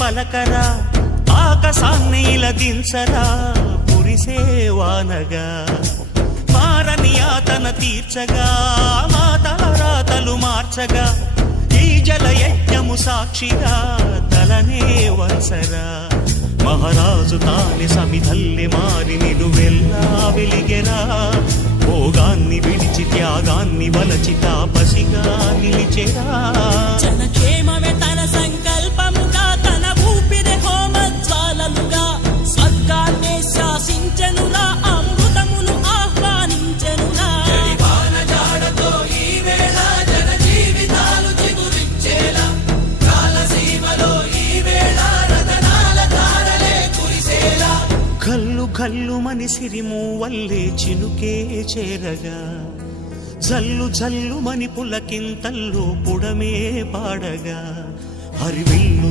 పలకరా ఆకాశాన్ని ఇలదించరా కురిసేవానగా మారని ఆతన తీర్చగా మాతారాతలు మార్చగా ఈ జలయజ్ఞము సాక్షిగా తలనే వంచరా మహారాజు తానే సమిధల్లె మారి నిలువెల్లా వెలిగెరా భోగాన్ని విడిచి త్యాగాన్ని వలచి తాపసిగా నిలిచెరా జనక్షేమమే తన సంకల్పముగా తన ఊపిరి హోమజ్వాలలుగా స్వర్గాన్నే శాసించెనురా అమృతమును ఆహ్వానించెనురా జడివానజాడతో ఈ వేళ జన జీవితాలు చిగురించేలా కాలసీమలో ఈ వేళ రతనాల ధారలే కురిసేలా కల్లు కల్లు మని సిరిము వల్లే చినుకే చేరగా జల్లు జల్లు మని పులకింతల్లు పుడమే పాడగా హరివిల్లు